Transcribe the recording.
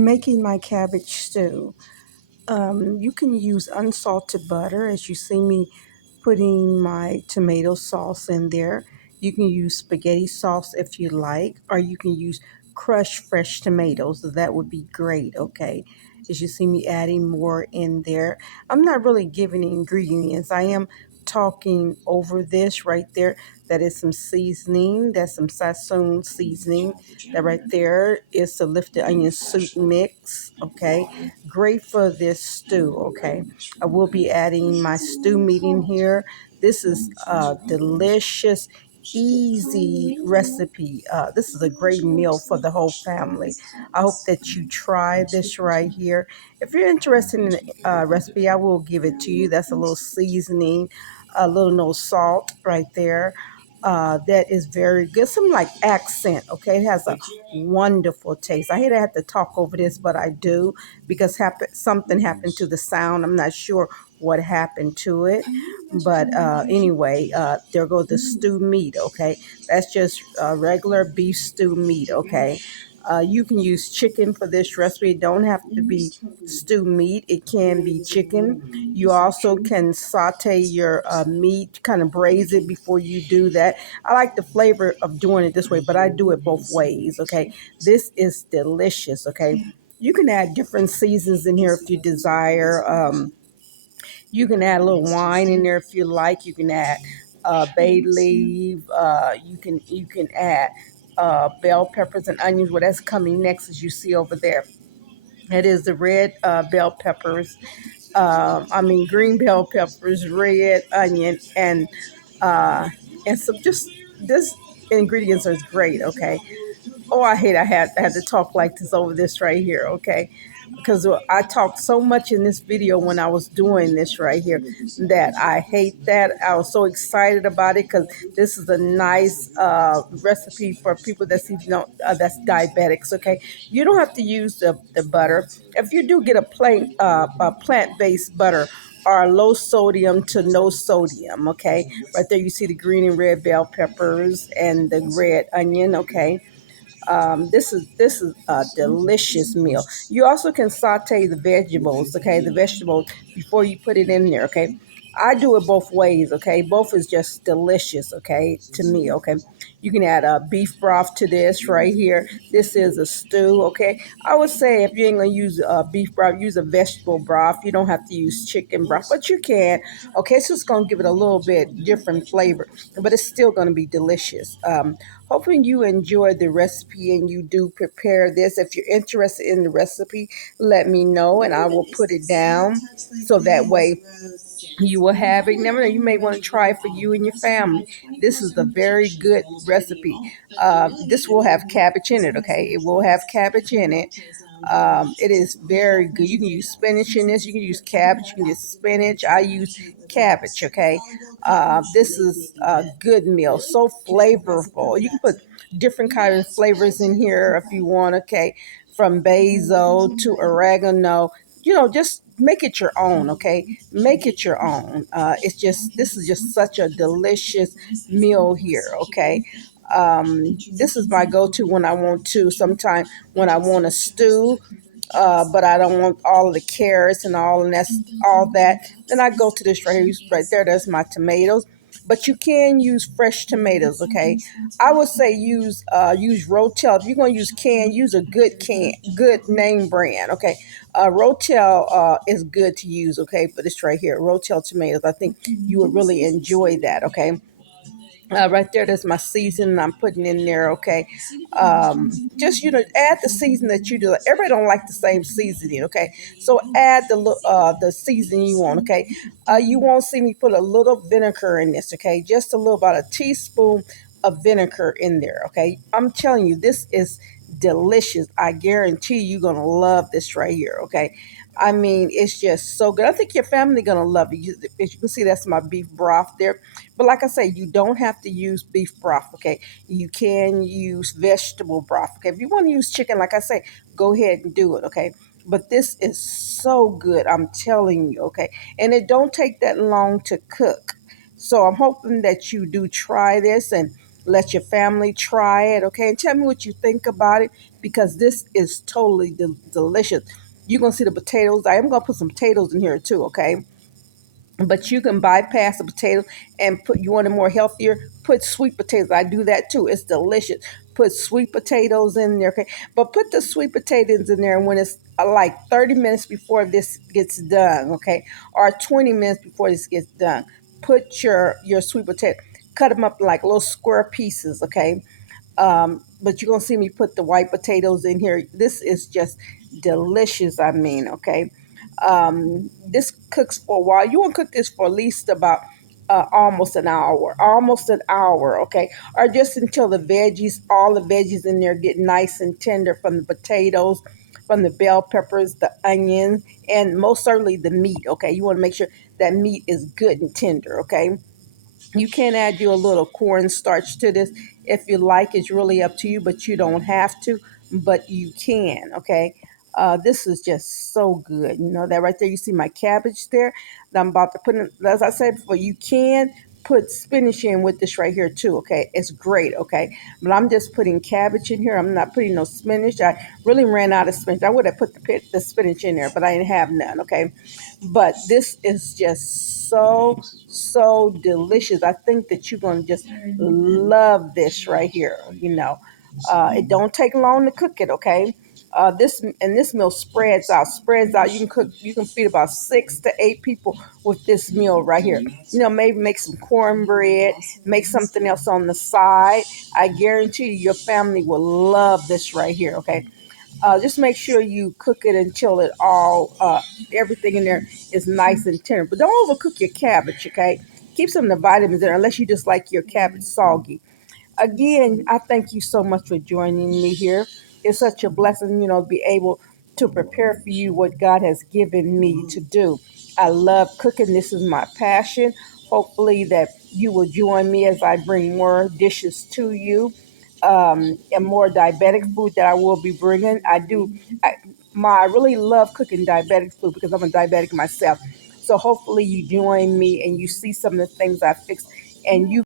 Making my cabbage stew. You can use unsalted butter, as you see me putting my tomato sauce in there. You can use spaghetti sauce if you like, or you can use crushed fresh tomatoes. That would be great, okay? As you see me adding more in there. I'm not really giving ingredients. I am talking over this right there. That is some seasoning. That's some Sassoon seasoning. That right there is the lifted onion soup mix, okay? Great for this stew, okay? I will be adding my stew meat in here. This is a delicious, easy recipe. This is a great meal for the whole family. I hope that you try this right here. If you're interested in the recipe, I will give it to you. That's a little seasoning, a little no salt right there. That is very good. Some like accent, okay? It has a wonderful taste. I hate I have to talk over this, but I do because something happened to the sound. I'm not sure what happened to it, but anyway, there goes the stew meat, okay? That's just regular beef stew meat, okay? You can use chicken for this recipe. It don't have to be stew meat. It can be chicken. You also can saute your meat, kind of braise it before you do that. I like the flavor of doing it this way, but I do it both ways, okay? This is delicious, okay? You can add different seasons in here if you desire. You can add a little wine in there if you like. You can add bay leaf. You can add bell peppers and onions. Well, that's coming next, as you see over there. It is the red bell peppers. Green bell peppers, red onion, uh, and some just this ingredients are great. Okay. Oh, I had to talk like this over this right here, okay? Because I talked so much in this video when I was doing this right here that I hate that. I was so excited about it because this is a nice recipe for people that's diabetics. Okay, you don't have to use the butter. If you do get a plant-based butter or low sodium to no sodium, okay, right there you see the green and red bell peppers and the red onion, okay. This is a delicious meal. You also can saute the vegetables, okay, the vegetables before you put it in there, okay. I do it both ways, okay. Both is just delicious, okay, to me, okay. You can add a beef broth to this right here. This is a stew, okay. I would say if you ain't gonna use beef broth, use a vegetable broth. You don't have to use chicken broth, but you can. Okay, so it's gonna give it a little bit different flavor, but it's still gonna be delicious. Hoping you enjoy the recipe and you do prepare this. If you're interested in the recipe, let me know and I will put it down so that way you will have it. Never know, you may want to try it for you and your family. This is a very good recipe. This will have cabbage in it, okay? It will have cabbage in it. It is very good. You can use spinach in this. You can use cabbage. You can use spinach. I use cabbage, okay? This is a good meal. So flavorful. You can put different kind of flavors in here if you want, okay? From basil to oregano. Just make it your own, okay? Make it your own. This is just such a delicious meal here, okay? This is my go-to when I want to. Sometimes when I want a stew, but I don't want all of the carrots and all that. Then I go to this right here, right there. That's my tomatoes. But you can use fresh tomatoes, okay? I would say use Rotel. If you're gonna use use a good name brand, okay? Rotel is good to use, okay? But it's right here, Rotel tomatoes. I think you would really enjoy that, okay? Right there, that's my seasoning I'm putting in there, okay? Just, add the season that you do. Everybody don't like the same seasoning, okay? So add the seasoning you want, okay? You won't see me put a little vinegar in this, okay? Just a little, about a teaspoon of vinegar in there, okay? I'm telling you, this is delicious. I guarantee you're going to love this right here, okay? I mean, it's just so good. I think your family gonna love it. As you can see, that's my beef broth there. But like I say, you don't have to use beef broth, okay? You can use vegetable broth, okay? If you want to use chicken, like I say, go ahead and do it, okay? But this is so good, I'm telling you, okay? And it don't take that long to cook. So I'm hoping that you do try this and let your family try it, okay? And tell me what you think about it, because this is totally delicious. You're gonna see the potatoes. I am gonna put some potatoes in here too, okay? But you can bypass the potatoes and put, you want it more healthier, put sweet potatoes. I do that too. It's delicious. Put sweet potatoes in there, okay? But put the sweet potatoes in there when it's like 30 minutes before this gets done, okay? Or 20 minutes before this gets done. Put your sweet potato, cut them up like little square pieces, okay? But you're gonna see me put the white potatoes in here. This is just delicious. I mean, okay. This cooks for a while. You want to cook this for at least about almost an hour, okay, or just until the veggies, all the veggies in there get nice and tender, from the potatoes, from the bell peppers, the onions, and most certainly the meat. Okay, you want to make sure that meat is good and tender. Okay, you can add you a little cornstarch to this if you like. It's really up to you, but you don't have to, but you can, okay? This is just so good. You know that right there, you see my cabbage there that I'm about to put in. As I said before, you can put spinach in with this right here too, okay? It's great, okay? But I'm just putting cabbage in here. I'm not putting no spinach. I really ran out of spinach. I would have put the spinach in there, but I didn't have none, okay? But this is just so delicious. I think that you're going to just love this right here. It don't take long to cook it, okay? This meal spreads out. You can feed about 6 to 8 people with this meal right here. Maybe make some cornbread, make something else on the side. I guarantee you, your family will love this right here, okay? Just make sure you cook it until everything in there is nice and tender. But don't overcook your cabbage, okay? Keep some of the vitamins in there, unless you just like your cabbage soggy. Again, I thank you so much for joining me here. It's such a blessing, to be able to prepare for you what God has given me to do. I love cooking. This is my passion. Hopefully that you will join me as I bring more dishes to you, and more diabetic food that I will be bringing. I really love cooking diabetic food because I'm a diabetic myself. So hopefully you join me and you see some of the things I fixed, and you